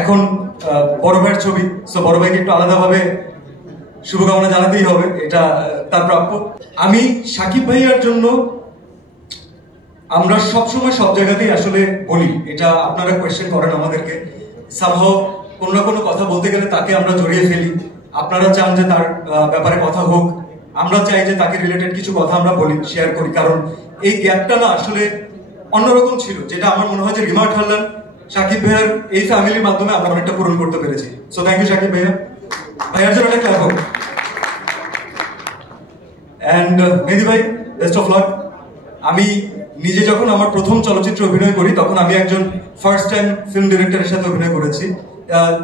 এখন বড় ভাইয়ের ছবি, সো বড় ভাইকে একটু আলাদাভাবে শুভকামনা জানাতেই হবে, এটা তার প্রাপ্য। আমি সাকিব ভাইয়ার জন্য আমরা সবসময় সব জায়গাতেই আসলে বলি, এটা আপনারা কোয়েশ্চেন করেন আমাদেরকে, সামহাও কোনো না কোনো কথা বলতে গেলে তাকে আমরা জড়িয়ে ফেলি। আপনারা চান যে তার ব্যাপারে কথা হোক, আমরা চাই যে তাকে রিলেটেড কিছু কথা আমরা বলি, শেয়ার করি, কারণ এই গ্যাপটা না আসলে অন্যরকম ছিল, যেটা আমার মনে হয় যে রিমা খাল্লান সাকিব ভাইয়ার এই ফ্যামিলির মাধ্যমে আমরা অনেকটা পূরণ করতে পেরেছি। সো থ্যাংক ইউ সাকিব ভাইয়া, ভাইয়ার জন্য অনেক ক্লাব হোক। অ্যান্ড মেহেদী ভাই, বেস্ট অফ লাক। আমি নিজে যখন আমার প্রথম চলচ্চিত্রে অভিনয় করি তখন আমি একজন ফার্স্ট টাইম ফিল্ম ডিরেক্টরের সাথে অভিনয় করেছি,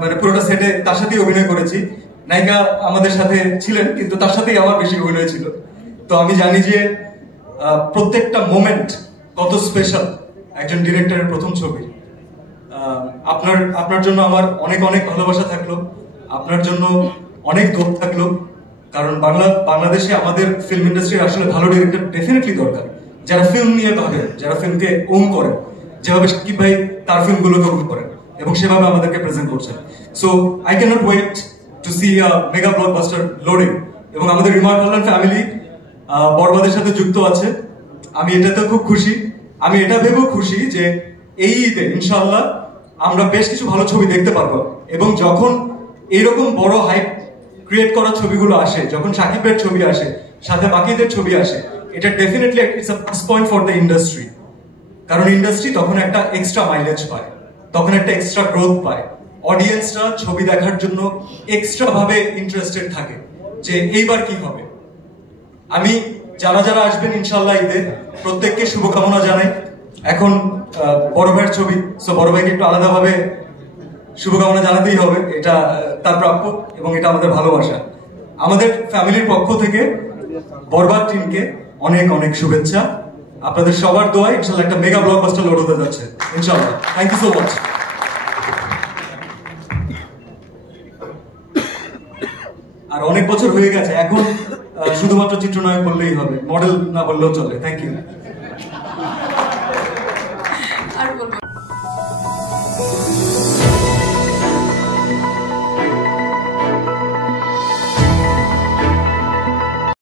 মানে পুরোটা সেটে তার সাথেই অভিনয় করেছি। নায়িকা আমাদের সাথে ছিলেন কিন্তু তার সাথেই আমার বেশি অভিনয় ছিল। তো আমি জানি যে প্রত্যেকটা মোমেন্ট কত স্পেশাল একজন ডিরেক্টরের প্রথম ছবি। আপনার জন্য আমার অনেক অনেক ভালোবাসা থাকলো, আপনার জন্য অনেক দোয়া থাকলো, কারণ বাংলাদেশে আমাদের ফিল্ম ইন্ডাস্ট্রির আসলে ভালো ডিরেক্টর ডেফিনেটলি দরকার, যারা ফিল্ম নিয়ে ভাবেন, যারা ফিল্মকে ওন করেন, যেভাবে সাকিব ভাই তার ফিল্মগুলোকে ওন করেন এবং সেভাবে আমাদেরকে প্রেজেন্ট করছেন। So I can not wait to see a mega blockbuster loading. এবং আমাদের রিমা খাল্লান ফ্যামিলি বরবাদের সাথে যুক্ত আছে, আমি এটাতে খুব খুশি। আমি এটা ভেবেও খুশি যে এই ঈদে ইনশাআল্লাহ আমরা বেশ কিছু ভালো ছবি দেখতে পারবো, এবং যখন এইরকম বড় হাইপ ক্রিয়েট করা ছবিগুলো আসে, যখন সাকিবের ছবি আসে, সাথে বাকিদের ছবি আসে, এটা definitely it's a plus point for the industry. কারণ ইন্ডাস্ট্রি তখন একটা এক্সট্রা মাইলেজ পায়, তখন একটা এক্সট্রা গ্রোথ পায়, অডিয়েন্সরা ছবি দেখার জন্য এক্সট্রা ভাবে ইন্টারেস্টেড থাকে যে এইবার কি হবে। আমি যারা যারা আসবেন ইনশাআল্লাহ ঈদে প্রত্যেককে শুভকামনা জানাই। এখন বড় ভাইয়ের ছবি, সো বড় ভাইকে একটু আলাদাভাবে শুভকামনা জানাতেই হবে, এটা তার প্রাপ্য এবং এটা আমাদের ভালোবাসা। আমাদের ফ্যামিলির পক্ষ থেকে বরবাদ টিমকে অনেক অনেক শুভেচ্ছা। আপনাদের সবার দোয়া ইনশাআল্লাহ একটা মেগা ব্লকবাস্টার লোড হতে যাচ্ছে ইনশাআল্লাহ। Thank you so much. আর অনেক বছর হয়ে গেছে, এখন শুধুমাত্র চিত্রনায়ক বললেই হবে, মডেল না বললেও চলে। Thank you. আর বলবো